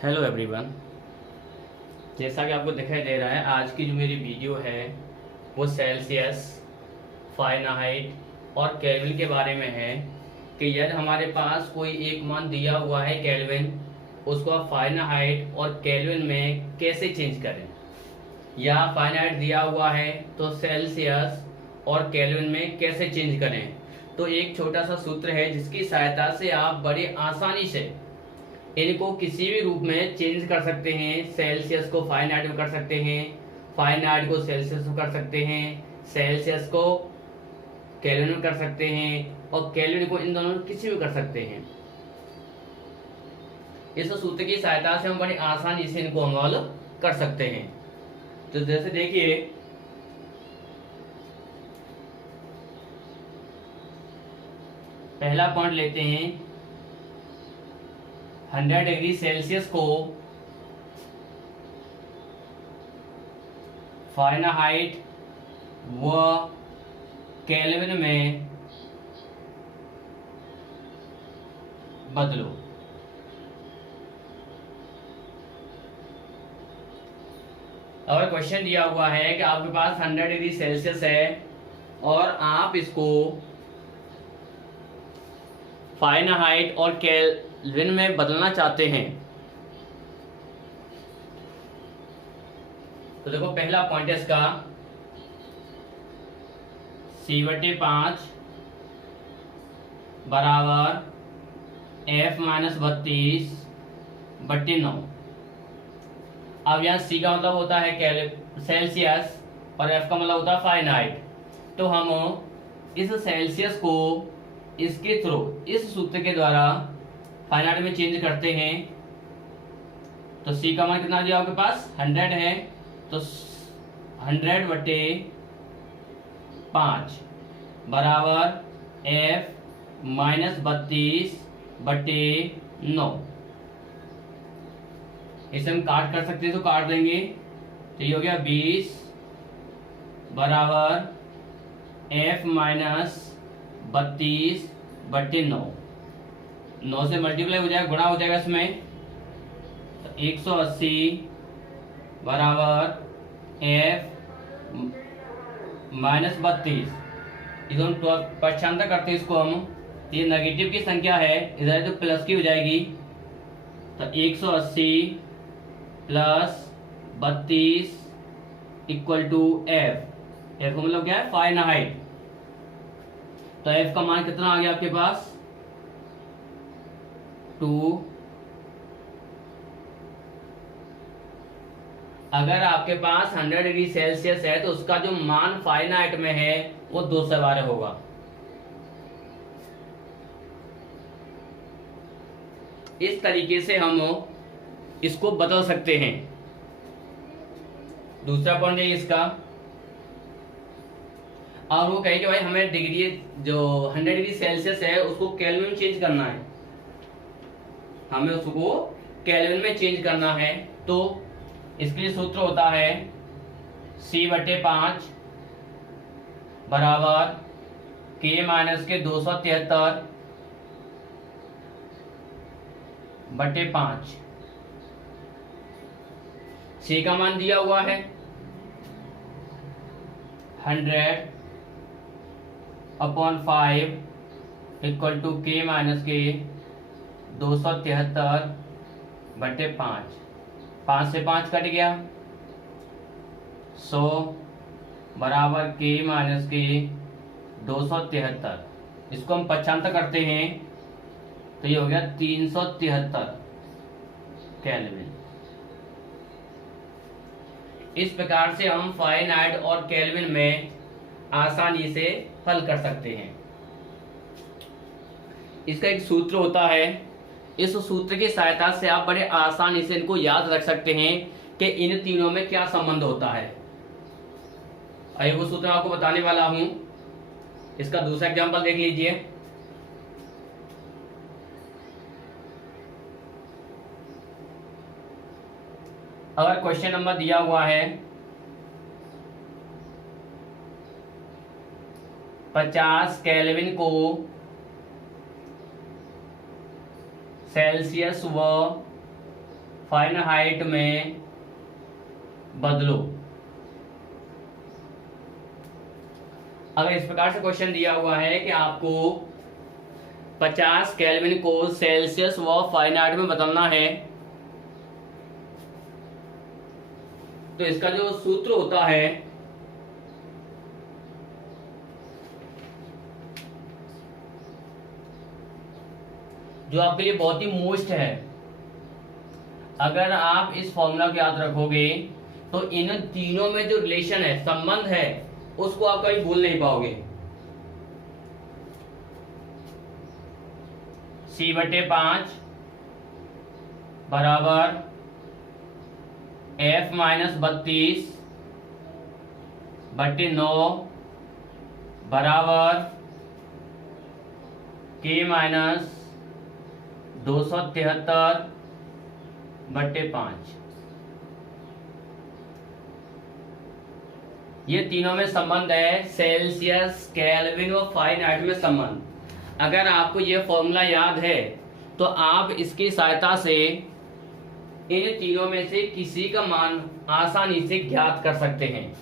Hello everyone. जैसा कि आपको दिखाई दे रहा है, आज की जो मेरी वीडियो है वो सेल्सियस, फ़ारेनहाइट और केल्विन के बारे में है कि यदि हमारे पास कोई एक मान दिया हुआ है केल्विन, उसको आप फ़ारेनहाइट और केल्विन में कैसे चेंज करें। या फ़ारेनहाइट दिया हुआ है तो सेल्सियस और केल्विन में कैसे चेंज करें। तो एक छोटा सा सूत्र है जिसकी सहायता से आप बड़ी आसानी से इनको किसी भी रूप में चेंज कर सकते हैं। सेल्सियस को फ़ारेनहाइट में कर सकते हैं, फ़ारेनहाइट को सेल्सियस में कर सकते हैं, सेल्सियस को केल्विन में कर सकते हैं और केल्विन को इन दोनों में किसी में कर सकते हैं। इस सूत्र की सहायता से हम बड़ी आसानी से इनको अमल कर सकते हैं। तो जैसे देखिए, पहला पॉइंट लेते हैं। 100 डिग्री सेल्सियस को फ़ारेनहाइट व केल्विन में बदलो। और क्वेश्चन दिया हुआ है कि आपके पास 100 डिग्री सेल्सियस है और आप इसको फ़ारेनहाइट और केल्विन में बदलना चाहते हैं। तो देखो, पहला पॉइंट है इसका C/5 बराबर F-32/9। अब यहाँ C का मतलब होता है सेल्सियस और F का मतलब होता है फ़ारेनहाइट। तो हम इस सेल्सियस को इसके थ्रू, इस सूत्र के द्वारा फ़ारेनहाइट में चेंज करते हैं। तो C का मान कितना दिया आपके पास 100 है, तो 100/5 बराबर F-32/9। इसे हम काट कर सकते हैं तो काट देंगे। तो ये हो गया 20 बराबर F-32/9। 9 से मल्टीप्लाई हो जाएगा, गुणा हो जाएगा इसमें। तो 180 बराबर F-32। इसे हम पक्षांतर करते हैं इसको हम। ये नेगेटिव की संख्या है, इधर तो प्लस की हो जाएगी। तो 180 plus 32 equal to F। F का मतलब क्या है, फ़ारेनहाइट। तो F का मान कितना आ गया आपके पास 2। अगर आपके पास 100 डिग्री सेल्सियस है तो उसका जो मान फ़ारेनहाइट में है वो 212 होगा। इस तरीके से हम इसको बदल सकते हैं। दूसरा पॉइंट है इसका। और वो कहे कि भाई हमें डिग्री, जो 100 डिग्री सेल्सियस है उसको केल्विन में चेंज करना है, हमें उसको केल्विन में चेंज करना है। तो इसके लिए सूत्र होता है C/5 बराबर K-273/5। C का मान दिया हुआ है 100/5 इक्वल टू K-273/5। 5 से 5 कट गया, 100 बराबर K-273। इसको हम पक्षांतर करते हैं तो ये हो गया 373 केल्विन। इस प्रकार से हम फ़ारेनहाइट और केल्विन में आसानी से हल कर सकते हैं। इसका एक सूत्र होता है, इस सूत्र की सहायता से आप बड़े आसानी से इनको याद रख सकते हैं कि इन तीनों में क्या संबंध होता है। आइए वो सूत्र आपको बताने वाला हूं। इसका दूसरा एग्जांपल देख लीजिए। अगर क्वेश्चन नंबर दिया हुआ है 50 केल्विन को सेल्सियस व फारेनहाइट में बदलो। अगर इस प्रकार से क्वेश्चन दिया हुआ है कि आपको 50 केल्विन को सेल्सियस व फारेनहाइट में बदलना है, तो इसका जो सूत्र होता है जो आपके लिए बहुत ही मोस्ट है, अगर आप इस फॉर्मूला को याद रखोगे तो इन तीनों में जो रिलेशन है, संबंध है, उसको आप कभी भूल नहीं पाओगे। C/5 बराबर F-32/9 बराबर K-273/5। ये तीनों में संबंध है, सेल्सियस, केल्विन और फारेनहाइट में संबंध। अगर आपको ये फॉर्मूला याद है तो आप इसकी सहायता से इन तीनों में से किसी का मान आसानी से ज्ञात कर सकते हैं।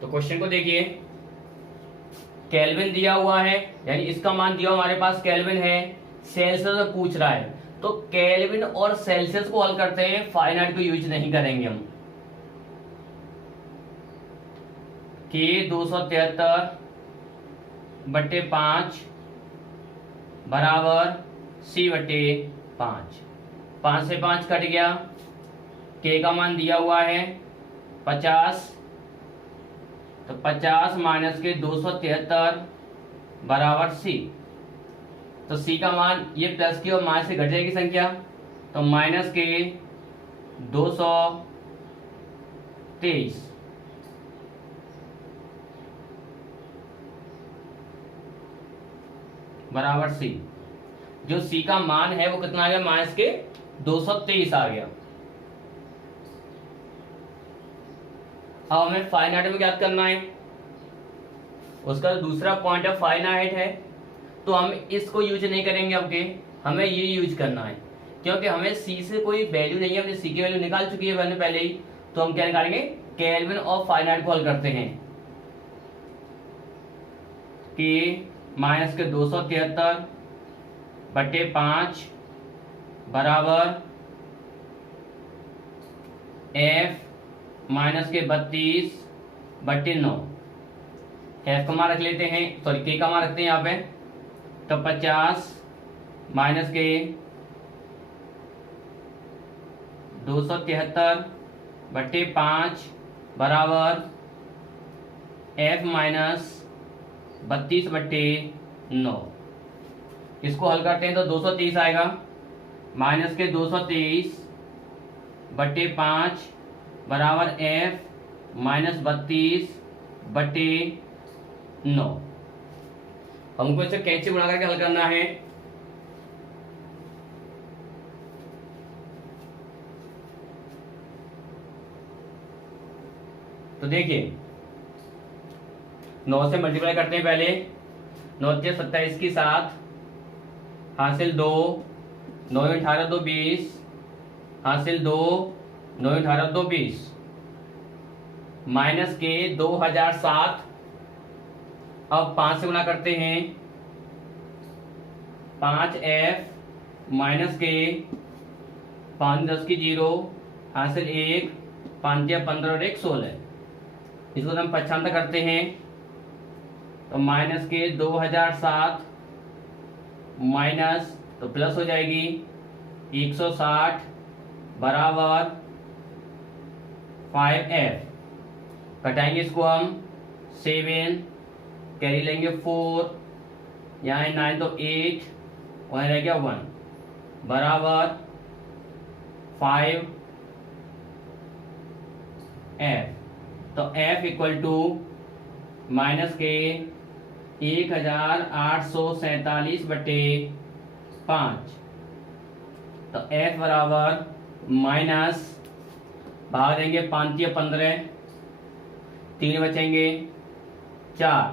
तो क्वेश्चन को देखिए, केल्विन दिया हुआ है, यानी इसका मान दिया हमारे पास केल्विन है, सेल्सियस में पूछ रहा है, तो केल्विन और सेल्सियस को हल करते हैं, फारेनहाइट को यूज नहीं करेंगे हम। K-273/5 बराबर C/5। 5 से 5 कट गया, K का मान दिया हुआ है 50, तो 50 माइनस के 273 बराबर C। तो C का मान, ये प्लस की और माइनस से घट जाएगी संख्या, तो माइनस के 223 बराबर C। जो C का मान है वो कितना आ गया, माइनस के 223 आ गया। अब हमें फारेनहाइट में ज्ञात करना है, उसका दूसरा पॉइंट है फारेनहाइट है, तो हम इसको यूज नहीं करेंगे, हमें ये यूज करना है, क्योंकि हमें C से कोई वैल्यू नहीं है, हमने C की वैल्यू निकाल चुकी है मैंने पहले ही। तो हम क्या निकालेंगे, केल्विन और फारेनहाइट को हल करते हैं। कि माइनस के 273/5 बराबर F माइनस के 32/9। F का मान रख लेते हैं, सॉरी K का मान रखते हैं यहाँ पे, तो 50 माइनस के 273/5 बराबर F माइनस 32/9। इसको हल करते हैं तो 223 आएगा, माइनस के 223/5 बराबर F माइनस 32/9। हमको इसे कैंची बना करके हल करना है। तो देखिए, 9 से मल्टीप्लाई करते हैं पहले, 9 से 27 की 7 हासिल 2, 9 18 2 20 हासिल 2, 9 18 2 20 माइनस के 2007। अब 5 से गुणा करते हैं, 5F माइनस के 5 10 की 0 हासिल 1, 5 या 15 और 1 16। इसको हम 95 करते हैं, तो माइनस के 2007 माइनस, तो प्लस हो जाएगी 160 बराबर 5F। घटाएंगे इसको हम, 7 कैरी लेंगे 4, यहाँ 9 तो 8, वहाँ रह गया 1 बराबर 5F। तो F इक्वल टू माइनस के 1847/5। तो F बराबर माइनस, भाग देंगे 5 या 15, 3 बचेंगे 4,